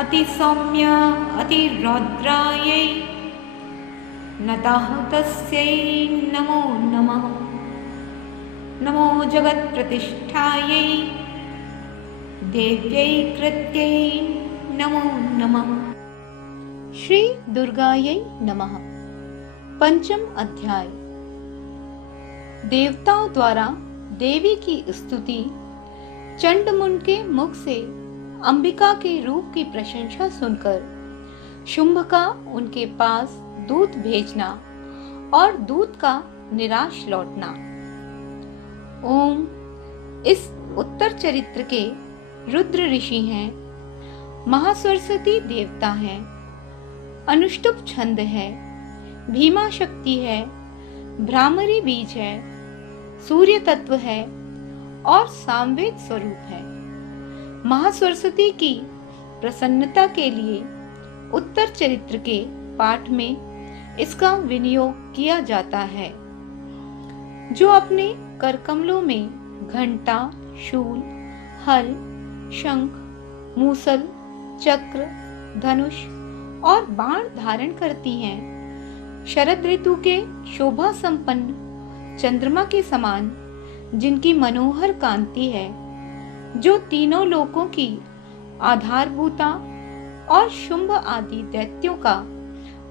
अतिसौम्य अतिरौद्रायै नतः तस्यै नमो नमः। नमो जगत्प्रतिष्ठायै देव्यै कृत्यै नमो नमः। श्री दुर्गायै नमः। पंचम अध्याय। देवताओं द्वारा देवी की स्तुति। चंडमुंड के मुख से अंबिका के रूप की प्रशंसा सुनकर शुंभ का उनके पास दूत भेजना और दूत का निराश लौटना। ओम। इस उत्तर चरित्र के रुद्र ऋषि हैं, महासरस्वती देवता हैं, अनुष्टुप छंद है, भीमा शक्ति है, भ्रामरी बीज है, सूर्य तत्व है और सामवेद स्वरूप है। महासरस्वती की प्रसन्नता के लिए उत्तर चरित्र के पाठ में इसका विनियोग किया जाता है। जो अपने करकमलों में घंटा, शूल, हल, शंख, मूसल, चक्र, धनुष और बाण धारण करती हैं, शरद ऋतु के शोभा संपन्न चंद्रमा के समान जिनकी मनोहर कांति है, जो तीनों लोकों की आधारभूता और शुंभ आदि दैत्यों का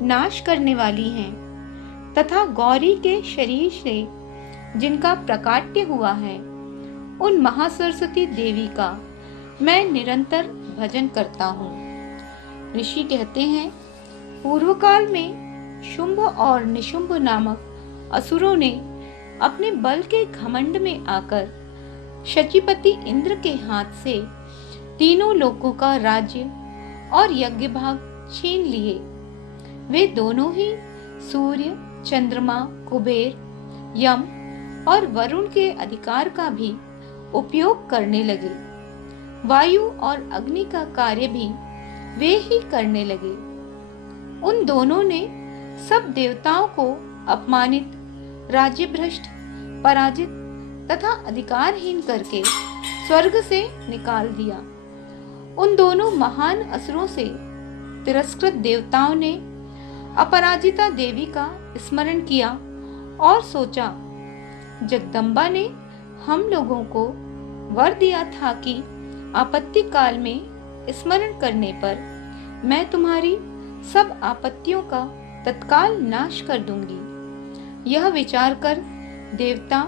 नाश करने वाली हैं, तथा गौरी के शरीर से जिनका प्रकाट्य हुआ है, उन महासरस्वती देवी का मैं निरंतर भजन करता हूँ। ऋषि कहते हैं, पूर्व काल में शुंभ और निशुंभ नामक असुरों ने अपने बल के घमंड में आकर शचीपति इंद्र के हाथ से तीनों लोकों का राज्य और यज्ञ भाग छीन लिए। वे दोनों ही सूर्य, चंद्रमा, कुबेर, यम और वरुण के अधिकार का भी उपयोग करने लगे। वायु और अग्नि का कार्य भी वे ही करने लगे। उन दोनों ने सब देवताओं को अपमानित, राज्य भ्रष्ट, पराजित तथा अधिकारहीन करके स्वर्ग से निकाल दिया। उन दोनों महान असुरों से तिरस्कृत देवताओं ने अपराजिता देवी का स्मरण किया और सोचा, जगदम्बा ने हम लोगों को वर दिया था कि आपत्ति काल में स्मरण करने पर मैं तुम्हारी सब आपत्तियों का तत्काल नाश कर दूंगी। यह विचार कर देवता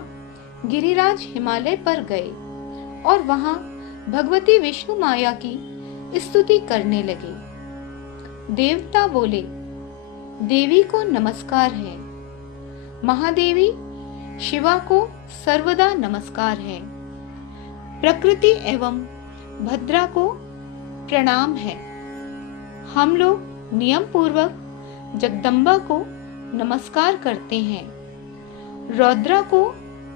गिरिराज हिमालय पर गए और वहां भगवती विष्णु माया की स्तुति करने लगे। देवता बोले, देवी को नमस्कार है। महादेवी शिवा को सर्वदा नमस्कार है। प्रकृति एवं भद्रा को प्रणाम है। हम लोग नियम पूर्वक जगदम्बा को नमस्कार करते हैं। रौद्रा को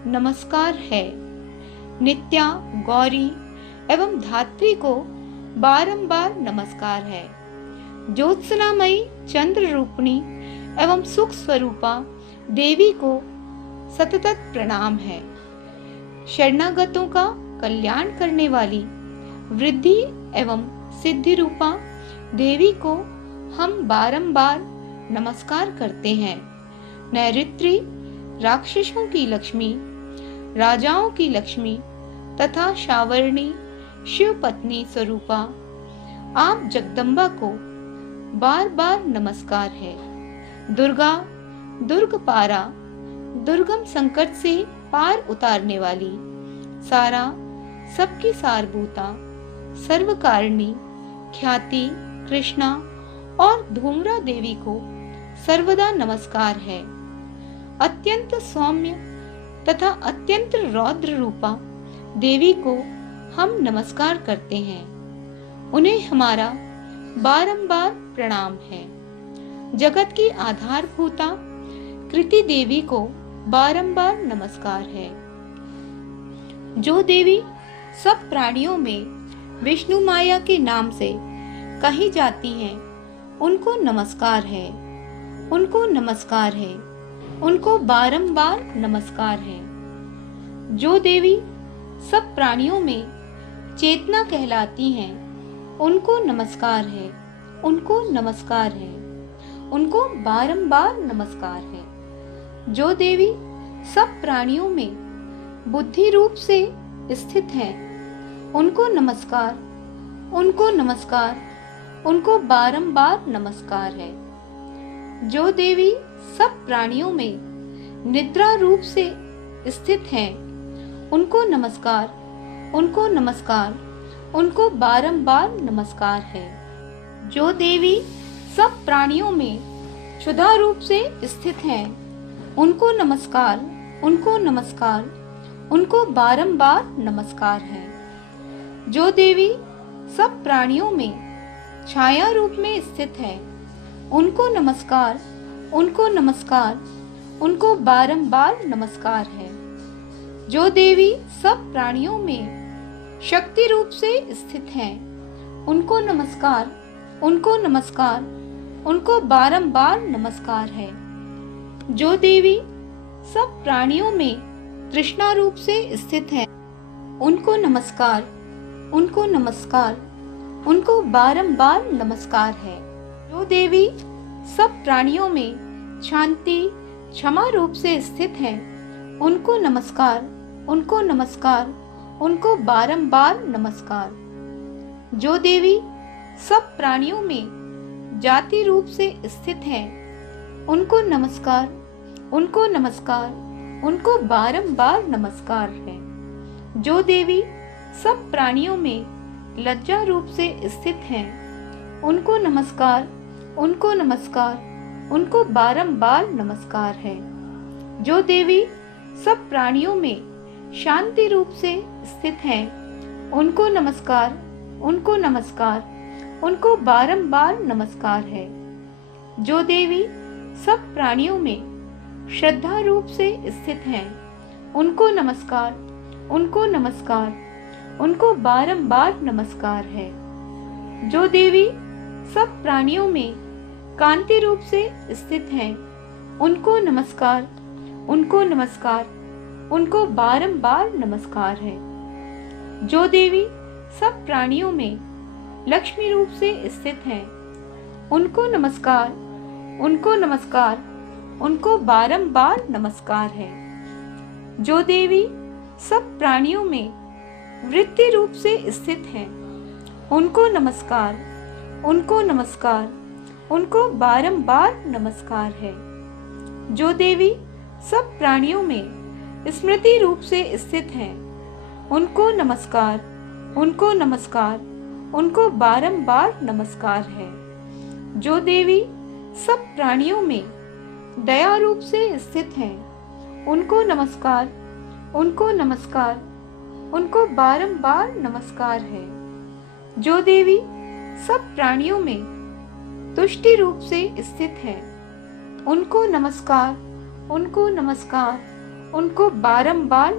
नमस्कार है। नित्या, गौरी एवं धात्री को बारंबार नमस्कार है। ज्योत्सनामयी चंद्र रूपिणी एवं सुख स्वरूपा देवी को सतत प्रणाम है। शरणागतों का कल्याण करने वाली वृद्धि एवं सिद्धि रूपा देवी को हम बारंबार नमस्कार करते हैं। नैऋत्री राक्षसों की लक्ष्मी, राजाओं की लक्ष्मी तथा शावर्णी शिव पत्नी स्वरूपा आप जगदम्बा को बार बार नमस्कार है। दुर्गा, दुर्ग पारा, दुर्गम संकट से पार उतारने वाली, सारा सबकी सारभूता, सर्वकारिणी, ख्याति, कृष्णा और धूम्रा देवी को सर्वदा नमस्कार है। अत्यंत सौम्य तथा अत्यंत रौद्र रूपा देवी को हम नमस्कार करते हैं। उन्हें हमारा बारंबार प्रणाम है। जगत की आधारभूता कृति देवी को बारंबार नमस्कार है। जो देवी सब प्राणियों में विष्णु माया के नाम से कही जाती हैं, उनको नमस्कार है, उनको नमस्कार है, उनको बारंबार नमस्कार है। जो देवी सब प्राणियों में चेतना कहलाती हैं, उनको नमस्कार है, उनको नमस्कार है, उनको बारंबार नमस्कार है। जो देवी सब प्राणियों में बुद्धि रूप से स्थित है, उनको नमस्कार, उनको नमस्कार, उनको बारंबार नमस्कार है। जो देवी सब प्राणियों में निद्रा रूप से स्थित है, उनको नमस्कार, उनको नमस्कार, उनको बारंबार नमस्कार है। जो देवी सब प्राणियों में क्षुधा रूप से स्थित है, उनको नमस्कार, उनको नमस्कार, उनको बारंबार नमस्कार है। जो देवी सब प्राणियों में छाया रूप में स्थित है, उनको नमस्कार, उनको नमस्कार, उनको बारंबार नमस्कार है। जो देवी सब प्राणियों में शक्ति रूप से स्थित है, उनको नमस्कार, उनको नमस्कार, उनको बारंबार नमस्कार है। जो देवी सब प्राणियों में तृष्णा रूप से स्थित है, उनको नमस्कार, उनको नमस्कार, उनको बारंबार नमस्कार है। जो देवी सब प्राणियों में शांति क्षमा रूप से स्थित है, उनको नमस्कार, उनको नमस्कार, उनको बारंबार नमस्कार। जो देवी सब प्राणियों में जाति रूप से स्थित है, उनको नमस्कार, उनको नमस्कार, उनको बारंबार नमस्कार है। जो देवी सब प्राणियों में लज्जा रूप से स्थित है, उनको नमस्कार, उनको नमस्कार, उनको बारंबार नमस्कार है। जो देवी सब प्राणियों में शांति रूप से स्थित है, उनको नमस्कार, उनको नमस्कार, उनको बारंबार नमस्कार है। जो देवी सब प्राणियों में श्रद्धा रूप से स्थित है, उनको नमस्कार, उनको नमस्कार, उनको बारंबार नमस्कार है। जो देवी सब प्राणियों में कांति रूप से स्थित है, उनको नमस्कार, उनको नमस्कार, उनको बारंबार नमस्कार है। जो देवी सब प्राणियों में लक्ष्मी रूप से स्थित है, उनको नमस्कार, उनको नमस्कार, उनको बारंबार नमस्कार है। जो देवी सब प्राणियों में वृत्ति रूप से स्थित है, उनको नमस्कार, उनको नमस्कार, उनको बारंबार नमस्कार है। जो देवी सब प्राणियों में स्मृति रूप से स्थित है, उनको नमस्कार, उनको नमस्कार, उनको बारंबार नमस्कार है। जो देवी सब प्राणियों में दया रूप से स्थित है, उनको नमस्कार, उनको नमस्कार, उनको बारंबार नमस्कार है। जो देवी सब प्राणियों में तुष्टि रूप से स्थित है, उनको नमस्कार, उनको नमस्कार, उनको बारंबार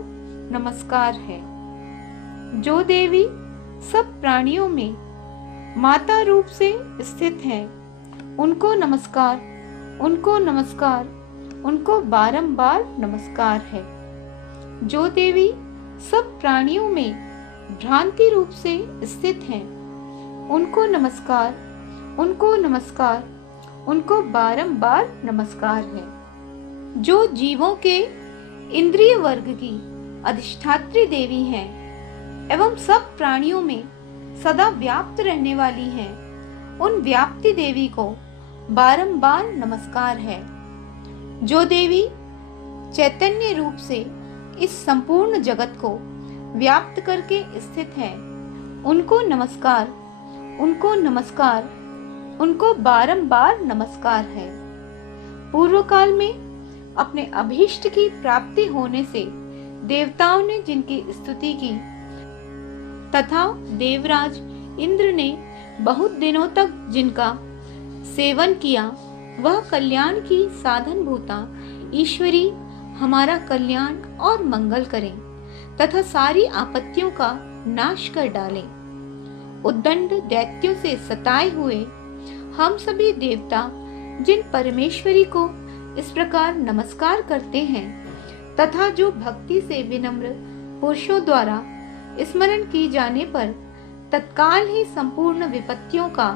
नमस्कार है। जो देवी सब प्राणियों में माता रूप से स्थित है, उनको नमस्कार, उनको नमस्कार, उनको बारंबार नमस्कार है। जो देवी सब प्राणियों में भ्रांति रूप से स्थित है, उनको नमस्कार, उनको नमस्कार, उनको बारंबार नमस्कार है। जो जीवों के इंद्रिय वर्ग की अधिष्ठात्री देवी हैं एवं सब प्राणियों में सदा व्याप्त रहने वाली हैं, उन व्याप्ति देवी को बारंबार नमस्कार है। जो देवी चैतन्य रूप से इस संपूर्ण जगत को व्याप्त करके स्थित है, उनको नमस्कार, उनको नमस्कार, उनको बारंबार नमस्कार है। पूर्व काल में अपने अभीष्ट की प्राप्ति होने से देवताओं ने जिनकी स्तुति की तथा देवराज इंद्र ने बहुत दिनों तक जिनका सेवन किया, वह कल्याण की साधन भूता ईश्वरी हमारा कल्याण और मंगल करें तथा सारी आपत्तियों का नाश कर डालें। उद्दंड दैत्यों से सताए हुए हम सभी देवता जिन परमेश्वरी को इस प्रकार नमस्कार करते हैं तथा जो भक्ति से विनम्र पुरुषों द्वारा स्मरण की जाने पर तत्काल ही संपूर्ण विपत्तियों का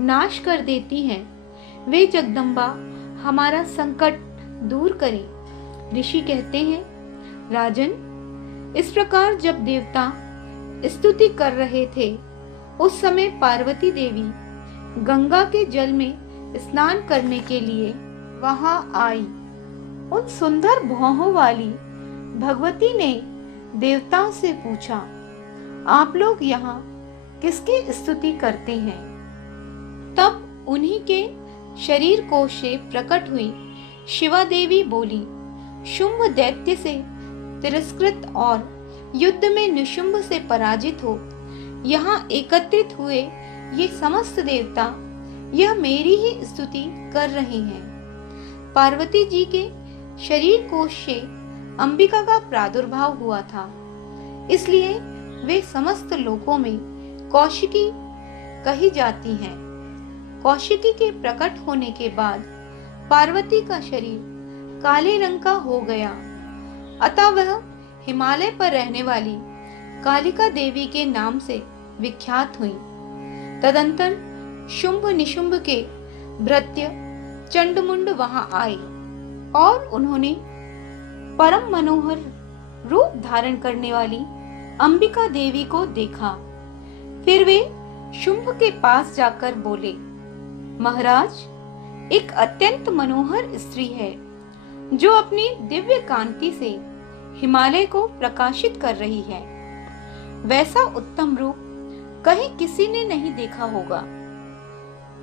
नाश कर देती हैं। वे जगदम्बा हमारा संकट दूर करें। ऋषि कहते हैं, राजन, इस प्रकार जब देवता स्तुति कर रहे थे, उस समय पार्वती देवी गंगा के जल में स्नान करने के लिए वहां आई। उन सुंदर भौहों वाली भगवती ने देवताओं से पूछा, आप लोग यहाँ किसकी स्तुति करते हैं? तब उन्हीं के शरीर कोश से प्रकट हुई शिवा देवी बोली, शुंभ दैत्य से तिरस्कृत और युद्ध में निशुंभ से पराजित हो यहाँ एकत्रित हुए ये समस्त देवता यह मेरी ही स्तुति कर रहे हैं। पार्वती जी के शरीर कोश से अंबिका का प्रादुर्भाव हुआ था, इसलिए वे समस्त लोकों में कौशिकी कही जाती हैं। कौशिकी के प्रकट होने के बाद पार्वती का शरीर काले रंग का हो गया, अतः वह हिमालय पर रहने वाली कालिका देवी के नाम से विख्यात हुई। तदंतर शुंभ निशुंभ के भृत्य चंडमुंड वहां आए और उन्होंने परम मनोहर रूप धारण करने वाली अंबिका देवी को देखा। फिर वे शुंभ के पास जाकर बोले, महाराज, एक अत्यंत मनोहर स्त्री है जो अपनी दिव्य कांति से हिमालय को प्रकाशित कर रही है। वैसा उत्तम रूप कहीं किसी ने नहीं देखा होगा।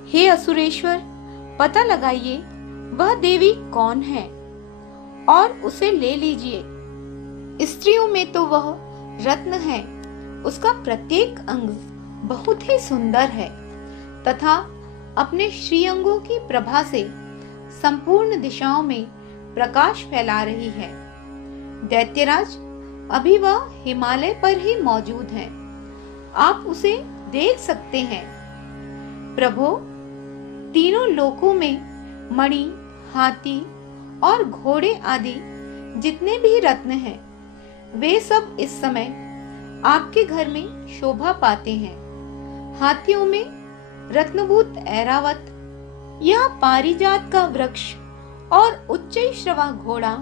हे असुरेश्वर, पता लगाइए वह देवी कौन है और उसे ले लीजिए। स्त्रियों में तो वह रत्न है, उसका प्रत्येक अंग बहुत ही सुंदर है तथा अपने श्रीअंगों की प्रभा से संपूर्ण दिशाओं में प्रकाश फैला रही है। दैत्यराज, अभी वह हिमालय पर ही मौजूद है, आप उसे देख सकते हैं। प्रभु, तीनों लोकों में मणि, हाथी और घोड़े आदि जितने भी रत्न हैं, वे सब इस समय आपके घर में शोभा पाते हैं। हाथियों में रत्नभूत ऐरावत, यह पारिजात का वृक्ष और उच्चैश्रवा घोड़ा,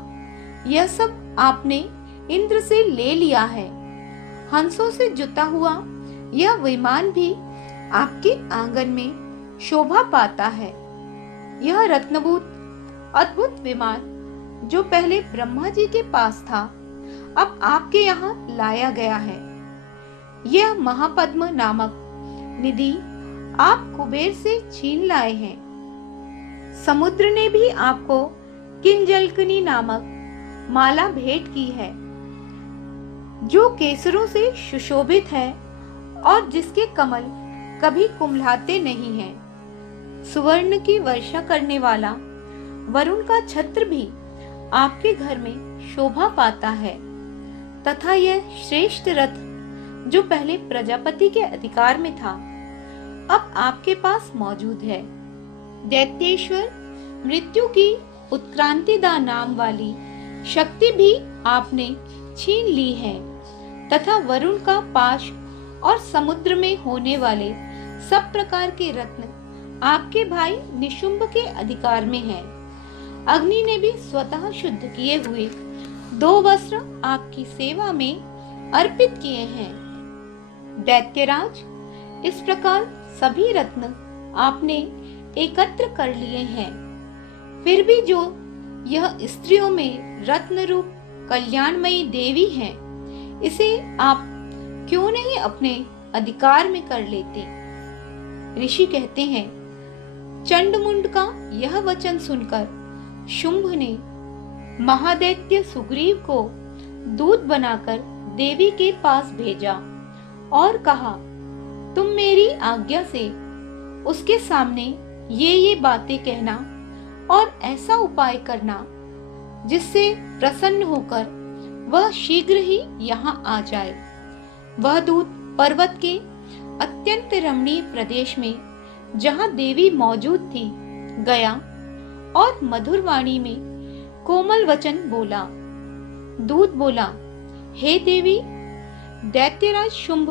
यह सब आपने इंद्र से ले लिया है। हंसों से जुता हुआ यह विमान भी आपके आंगन में शोभा पाता है। यह रत्नभूत अद्भुत विमान जो पहले ब्रह्मा जी के पास था, अब आपके यहाँ लाया गया है। यह महापद्म नामक निधि आप कुबेर से छीन लाए हैं। समुद्र ने भी आपको किंजलकनी नामक माला भेंट की है, जो केसरों से सुशोभित है और जिसके कमल कभी कुम्हलाते नहीं हैं। सुवर्ण की वर्षा करने वाला वरुण का छत्र भी आपके घर में शोभा पाता है तथा यह श्रेष्ठ रथ जो पहले प्रजापति के अधिकार में था, अब आपके पास मौजूद है। दैत्येश्वर, मृत्यु की उत्क्रांतिदा नाम वाली शक्ति भी आपने छीन ली है तथा वरुण का पाश और समुद्र में होने वाले सब प्रकार के रत्न आपके भाई निशुंभ के अधिकार में है। अग्नि ने भी स्वतः शुद्ध किए हुए 2 वस्त्र आपकी सेवा में अर्पित किए हैं। दैत्यराज, इस प्रकार सभी रत्न आपने एकत्र कर लिए हैं। फिर भी जो यह स्त्रियों में रत्न रूप कल्याणमयी देवी है, इसे आप क्यों नहीं अपने अधिकार में कर लेते? ऋषि कहते हैं, चंडमुंड का यह वचन सुनकर शुंभ ने महादैत्य सुग्रीव को दूत बनाकर देवी के पास भेजा और कहा, तुम मेरी आज्ञा से उसके सामने ये बातें कहना और ऐसा उपाय करना जिससे प्रसन्न होकर वह शीघ्र ही यहाँ आ जाए। वह दूत पर्वत के अत्यंत रमणीय प्रदेश में जहाँ देवी मौजूद थी गया और मधुर वाणी में कोमल वचन बोला। दूत बोला, हे देवी, दैत्यराज शुंभ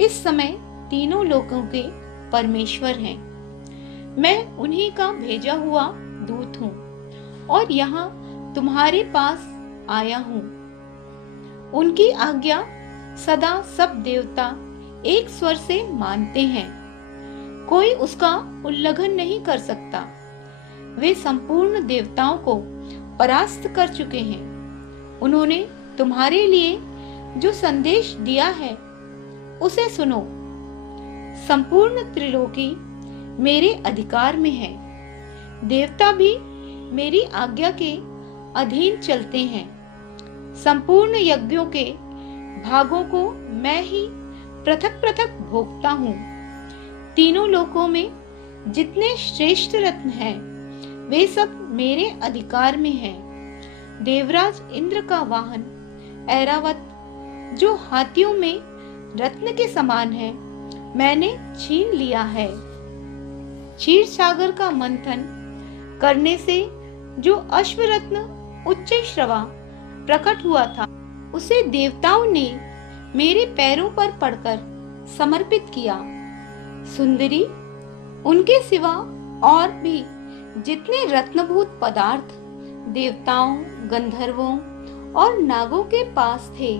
इस समय तीनों लोकों के परमेश्वर हैं। मैं उन्हीं का भेजा हुआ दूत हूँ और यहाँ तुम्हारे पास आया हूँ। उनकी आज्ञा सदा सब देवता एक स्वर से मानते हैं, कोई उसका उल्लंघन नहीं कर सकता। वे संपूर्ण देवताओं को परास्त कर चुके हैं। उन्होंने तुम्हारे लिए जो संदेश दिया है उसे सुनो। संपूर्ण त्रिलोकी मेरे अधिकार में है। देवता भी मेरी आज्ञा के अधीन चलते हैं। संपूर्ण यज्ञों के भागों को मैं ही पृथक पृथक भोगता हूँ। तीनों लोकों में जितने श्रेष्ठ रत्न हैं, वे सब मेरे अधिकार में हैं। देवराज इंद्र का वाहन ऐरावत, जो हाथियों में रत्न के समान है, मैंने छीन लिया है। क्षीर सागर का मंथन करने से जो अश्वरत्न उच्च श्रवा प्रकट हुआ था, उसे देवताओं ने मेरे पैरों पर पड़कर समर्पित किया। सुंदरी, उनके सिवा और भी जितने रत्नभूत पदार्थ देवताओं, गंधर्वों और नागों के पास थे,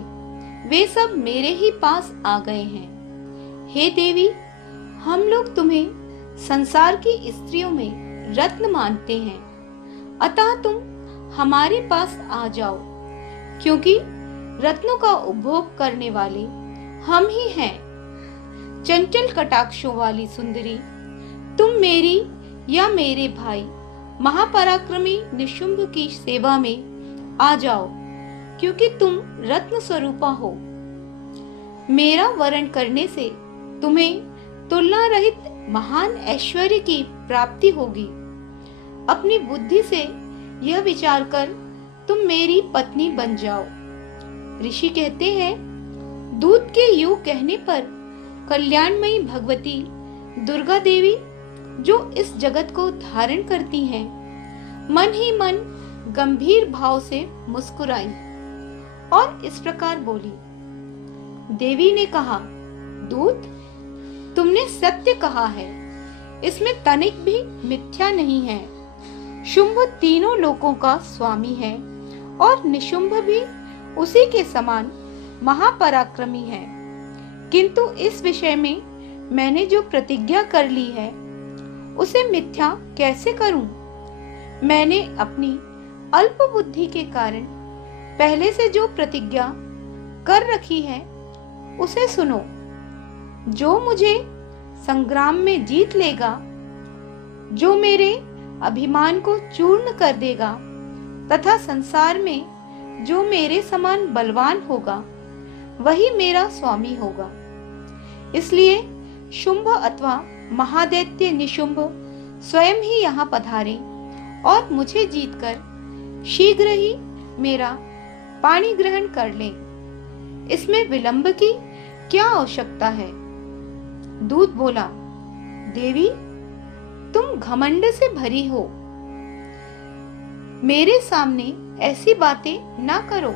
वे सब मेरे ही पास आ गए हैं। हे देवी, हम लोग तुम्हें संसार की स्त्रियों में रत्न मानते हैं, अतः तुम हमारे पास आ जाओ, क्योंकि रत्नों का उपभोग करने वाले हम ही हैं। चंचल कटाक्षों वाली सुंदरी, तुम मेरी या मेरे भाई महापराक्रमी निशुंभ की सेवा में आ जाओ, क्योंकि तुम रत्न स्वरूपा हो। मेरा वरण करने से तुम्हें तुलना रहित महान ऐश्वर्य की प्राप्ति होगी। अपनी बुद्धि से यह विचार कर तुम मेरी पत्नी बन जाओ। ऋषि कहते हैं, दूत के यूं कहने पर कल्याणमयी भगवती दुर्गा देवी, जो इस जगत को धारण करती हैं, मन ही मन गंभीर भाव से मुस्कुराई और इस प्रकार बोली। देवी ने कहा, दूत, तुमने सत्य कहा है, इसमें तनिक भी मिथ्या नहीं है। शुंभ तीनों लोकों का स्वामी है और निशुंभ भी उसी के समान महापराक्रमी है। किंतु इस विषय में मैंने जो प्रतिज्ञा कर ली है, उसे मिथ्या कैसे करूं? मैंने अपनी अल्प बुद्धि के कारण पहले से जो प्रतिज्ञा कर रखी है, उसे सुनो। जो मुझे संग्राम में जीत लेगा, जो मेरे अभिमान को चूर्ण कर देगा तथा संसार में जो मेरे समान बलवान होगा, वही मेरा स्वामी होगा। इसलिए शुंभ अथवा महादैत्य निशुंभ स्वयं ही यहाँ पधारे और मुझे जीतकर शीघ्र ही मेरा पाणी ग्रहण कर ले। इसमें विलंब की क्या आवश्यकता है? दूत बोला, देवी, तुम घमंड से भरी हो। मेरे सामने ऐसी बातें ना करो।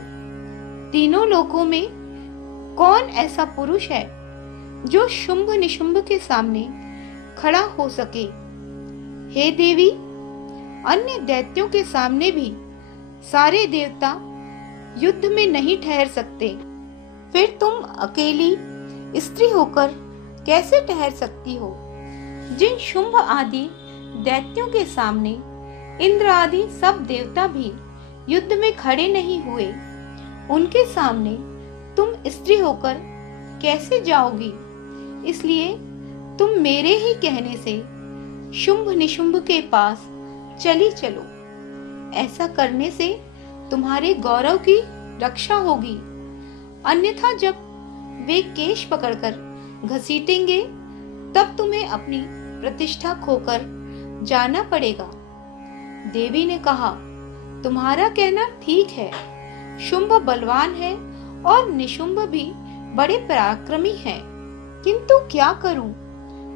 तीनों लोकों में कौन ऐसा पुरुष है जो शुंभ निशुंभ के सामने खड़ा हो सके? हे देवी, अन्य दैत्यों के सामने भी सारे देवता युद्ध में नहीं ठहर सकते, फिर तुम अकेली स्त्री होकर कैसे ठहर सकती हो? जिन शुंभ आदि दैत्यों के सामने इंद्र आदि सब देवता भी युद्ध में खड़े नहीं हुए, उनके सामने तुम स्त्री होकर कैसे जाओगी? इसलिए तुम मेरे ही कहने से शुंभ निशुंभ के पास चली चलो। ऐसा करने से तुम्हारे गौरव की रक्षा होगी, अन्यथा जब वे केश पकड़कर घसीटेंगे, तब तुम्हें अपनी प्रतिष्ठा खोकर जाना पड़ेगा। देवी ने कहा, तुम्हारा कहना ठीक है। शुंभ बलवान है और निशुंभ भी बड़े पराक्रमी हैं, किंतु क्या करूं?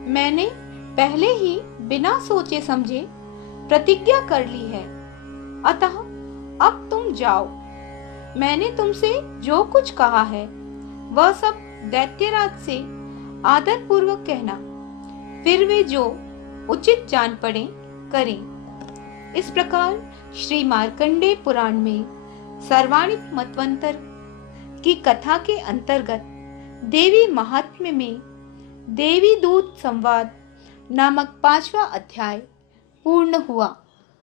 मैंने पहले ही बिना सोचे समझे प्रतिज्ञा कर ली है, अतः अब तुम जाओ। मैंने तुमसे जो कुछ कहा है, वह सब दैत्यराज से आदर पूर्वक कहना, फिर वे जो उचित जान पड़े करें। इस प्रकार श्री मार्कंडेय पुराण में सर्वाणिक मतवंतर की कथा के अंतर्गत देवी महात्म्य में देवी दूत संवाद नामक 5वां अध्याय पूर्ण हुआ।